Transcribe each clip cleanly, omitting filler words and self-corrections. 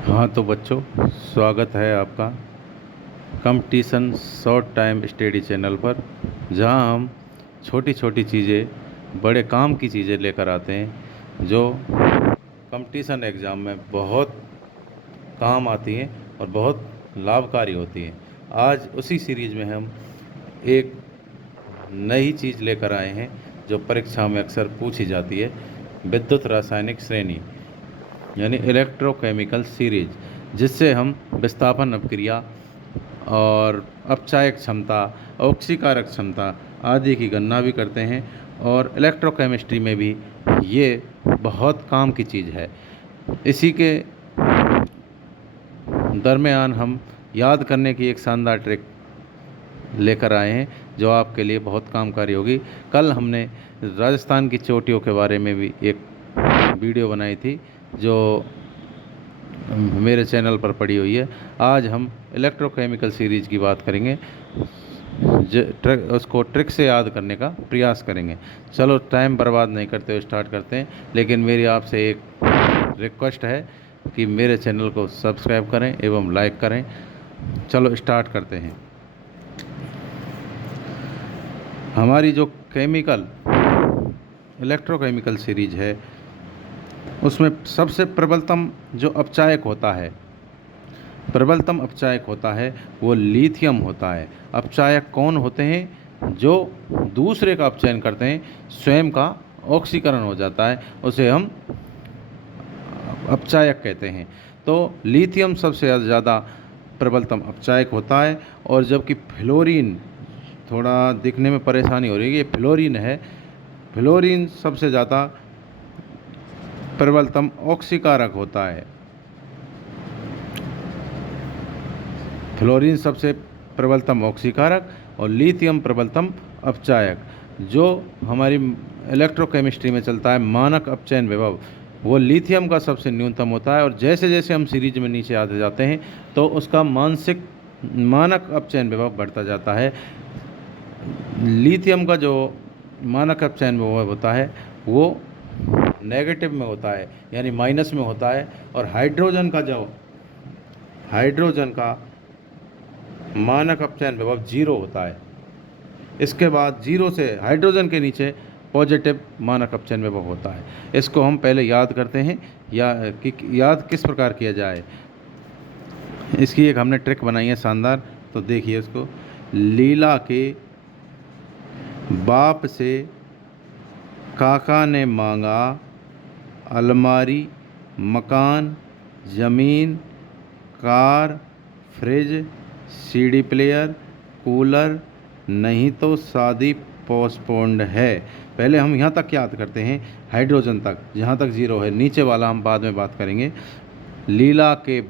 हाँ तो बच्चों, स्वागत है आपका competition short time study channel पर, जहाँ हम छोटी छोटी चीज़ें, बड़े काम की चीज़ें लेकर आते हैं जो कंपटीशन एग्ज़ाम में बहुत काम आती हैं और बहुत लाभकारी होती हैं। आज उसी सीरीज़ में हम एक नई चीज़ लेकर आए हैं जो परीक्षा में अक्सर पूछी जाती है, विद्युत रासायनिक श्रेणी यानी इलेक्ट्रोकेमिकल सीरीज, जिससे हम विस्थापन अपक्रिया और अपचायक क्षमता, ऑक्सीकारक क्षमता आदि की गणना भी करते हैं। और इलेक्ट्रोकेमिस्ट्री में भी ये बहुत काम की चीज़ है। इसी के दरमियान हम याद करने की एक शानदार ट्रिक लेकर आए हैं जो आपके लिए बहुत कामकारी होगी। कल हमने राजस्थान की चोटियों के बारे में भी एक वीडियो बनाई थी जो मेरे चैनल पर पड़ी हुई है। आज हम इलेक्ट्रोकेमिकल सीरीज की बात करेंगे, उसको ट्रिक से याद करने का प्रयास करेंगे। चलो टाइम बर्बाद नहीं करते हुए स्टार्ट करते हैं, लेकिन मेरी आपसे एक रिक्वेस्ट है कि मेरे चैनल को सब्सक्राइब करें एवं लाइक करें। चलो स्टार्ट करते हैं। हमारी जो इलेक्ट्रोकेमिकल सीरीज है, उसमें सबसे प्रबलतम जो अपचायक होता है वो लिथियम होता है। अपचायक कौन होते हैं? जो दूसरे का अपचयन करते हैं, स्वयं का ऑक्सीकरण हो जाता है, उसे हम अपचायक कहते हैं। तो लिथियम सबसे ज़्यादा प्रबलतम अपचायक होता है। और जबकि फ्लोरीन, थोड़ा दिखने में परेशानी हो रही है, ये फ्लोरीन है। फ्लोरीन सबसे ज़्यादा प्रबलतम ऑक्सीकारक होता है। फ्लोरीन सबसे प्रबलतम ऑक्सीकारक और लिथियम प्रबलतम अपचायक। जो हमारी इलेक्ट्रोकेमिस्ट्री में चलता है मानक अपचयन विभव, वो लिथियम का सबसे न्यूनतम होता है। और जैसे जैसे हम सीरीज में नीचे आते जाते हैं तो उसका मानक अपचयन विभव बढ़ता जाता है। लिथियम का जो मानक अपचयन विभव होता है वो नेगेटिव में होता है, यानी माइनस में होता है। और हाइड्रोजन का मानक अपचयन विभव 0 होता है। इसके बाद 0 से हाइड्रोजन के नीचे पॉजिटिव मानक अपचयन विभव होता है। इसको हम पहले याद करते हैं, याद किस प्रकार किया जाए। इसकी एक हमने ट्रिक बनाई है शानदार, तो देखिए इसको। लीला के बाप से काका ने मांगा अलमारी, मकान, ज़मीन, car, fridge, CD player, cooler, नहीं तो शादी पोस्टपोन्ड है। पहले हम यहाँ तक याद करते हैं, हाइड्रोजन तक, जहाँ तक 0 है। नीचे वाला हम बाद में बात करेंगे। लीला के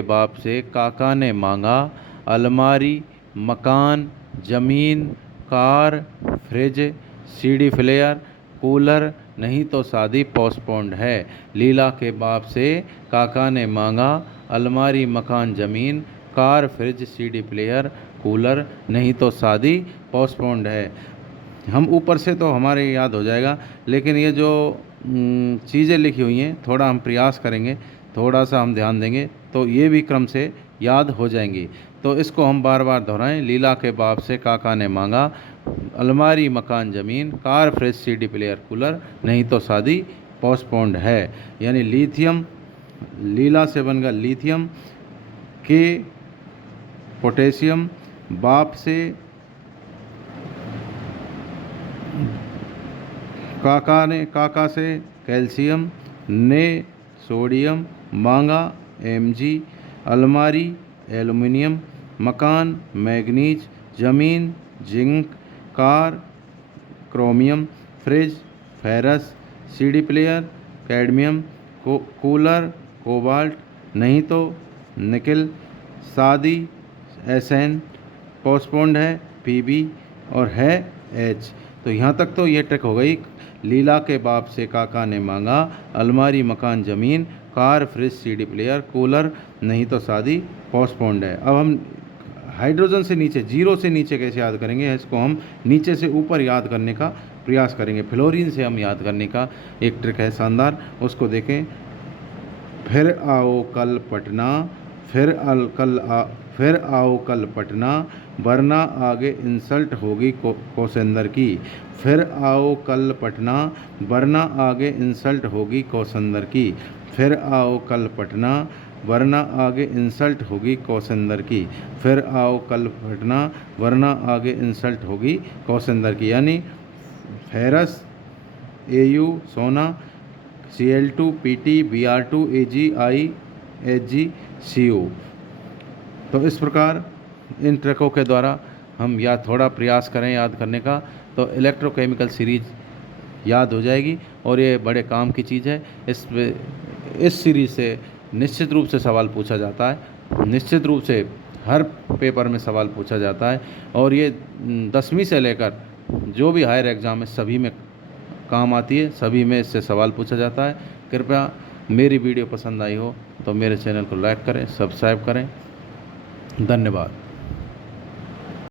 बाप से काका ने मांगा अलमारी, मकान, ज़मीन, car, fridge, CD player, cooler, नहीं तो शादी पोस्टपोन्ड है। लीला के बाप से काका ने मांगा अलमारी, मकान, ज़मीन, car, fridge, CD player, cooler, नहीं तो शादी पोस्टपोन्ड है। हम ऊपर से तो हमारे याद हो जाएगा, लेकिन ये जो चीज़ें लिखी हुई हैं, थोड़ा हम प्रयास करेंगे, थोड़ा सा हम ध्यान देंगे तो ये भी क्रम से याद हो जाएंगी। तो इसको हम बार बार दोहराएं। लीला के बाप से काका ने मांगा अलमारी, मकान, ज़मीन, car, fridge, CD player, cooler, नहीं तो शादी पोस्टपोन्ड है। यानी लिथियम, लीला से बन गया लिथियम, के पोटेशियम, बाप से काका से कैल्शियम, ने सोडियम, मांगा Mg, अलमारी एल्युमिनियम, मकान मैग्नीज, ज़मीन zinc, car chromium, fridge ferrous, CD player cadmium, cooler cobalt, नहीं तो निकल, शादी Sn, पोस्टपोन्ड है Pb और है H। तो यहाँ तक तो ये ट्रिक हो गई। लीला के बाप से काका ने मांगा अलमारी, मकान, ज़मीन, car, fridge, CD player, cooler, नहीं तो शादी पोस्टपोन्ड है। अब हम हाइड्रोजन से नीचे, 0 से नीचे कैसे याद करेंगे, इसको हम नीचे से ऊपर याद करने का प्रयास करेंगे। फ्लोरीन से हम याद करने का एक ट्रिक है शानदार, उसको देखें। फिर आओ कल पटना, फिर आओ कल पटना, वरना आगे इंसल्ट होगी कौशेंद्र की। फिर आओ कल पटना, वरना आगे इंसल्ट होगी कौशेंद्र की। फिर आओ कल पटना, वरना आगे इंसल्ट होगी कौशेंद्र की। फिर आओ कल पटना, वरना आगे इंसल्ट होगी कौशेंद्र की। यानी फेरस, AU सोना, Cl2 PT, Br2 Ag, I Hg CO। तो इस प्रकार इन ट्रकों के द्वारा हम या थोड़ा प्रयास करें याद करने का तो इलेक्ट्रोकेमिकल सीरीज याद हो जाएगी और ये बड़े काम की चीज़ है। इस सीरीज से निश्चित रूप से सवाल पूछा जाता है, निश्चित रूप से हर पेपर में सवाल पूछा जाता है और ये 10वीं से लेकर जो भी हायर एग्ज़ाम है सभी में काम आती है, सभी में इससे सवाल पूछा जाता है। कृपया मेरी वीडियो पसंद आई हो तो मेरे चैनल को लाइक करें, सब्सक्राइब करें। धन्यवाद।